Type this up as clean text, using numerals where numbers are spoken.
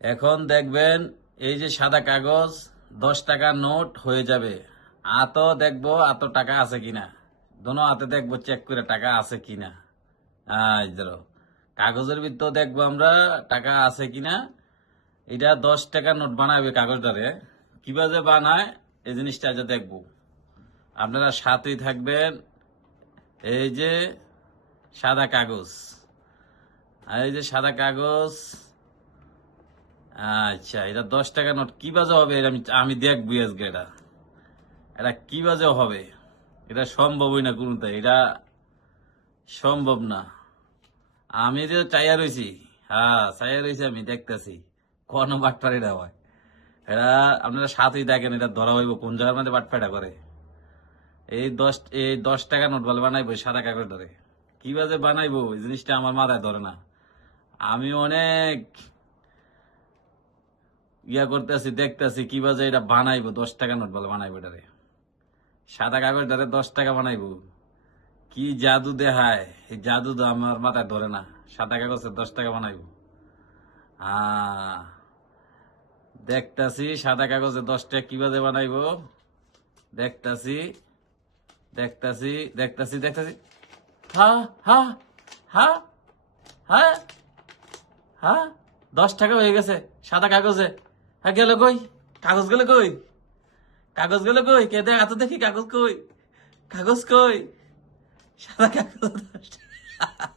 এখন দেখবেন এই যে সাদা কাগজ 10 টাকার নোট হয়ে যাবে। দেখবো আত টাকা আছে কিনা, দোনো হাতে দেখবো চেক করে টাকা আছে কিনা। এই ধরো কাগজের ভিতর দেখবো আমরা টাকা আছে কিনা। এটা 10 টাকার নোট বানাবে কাগজটারে, কিভাবে বানায় এই জিনিসটা আজ দেখবো। আপনারা সাথেই থাকবেন। এই যে সাদা কাগজ, আর এই যে সাদা কাগজ। আচ্ছা, এটা 10 টাকার নোট কি বাজে হবে এটা আমি দেখবো আজকে। এটা এটা কি বাজে হবে, এটা সম্ভবই না কোনটাই, এটা সম্ভব না। আমি যে চাইয়া রয়েছি, হ্যাঁ চাইয়া রয়েছি, আমি দেখতেছি কোন বাটপাড়িটা হয়। এরা আপনারা সাথেই দেখেন, এটা ধরা হইব কোন জায়গার মধ্যে বাটপাড়া করে। এই 10 টাকা নোট বলে বানাইবো সাদা কাগজ ধরে, কি বাজে বানাইবো এই জিনিসটা আমার মাথায় ধরে না। আমি অনেক ইয়া করতেছি, দেখতেছি কি বাজে এটা বানাইবো। 10 টাকা নোট বলে বানাইবো এটারে, সাদা কাগজ ধরে 10 টাকা বানাইবো। কি জাদু দেখায়, এই জাদু তো আমার মাথায় ধরে না। সাদা কাগজে 10 টাকা বানাইবো। আহ দেখতাছি সাদা কাগজে 10 টাকা কিভাবে বানাইবো। দেখতাছি দেখতাছি দেখতাছি দেখতাছি। হা হা হা হা হা 10 টাকা হয়ে গেছে সাদা কাগজে। হ্যাঁ গেল কই, কাগজ গেল কই, কাগজ গেল কই, কে দেখ এত দেখি কাগজ কই, কাগজ কই, সাদা কাগজ 10 টাকা।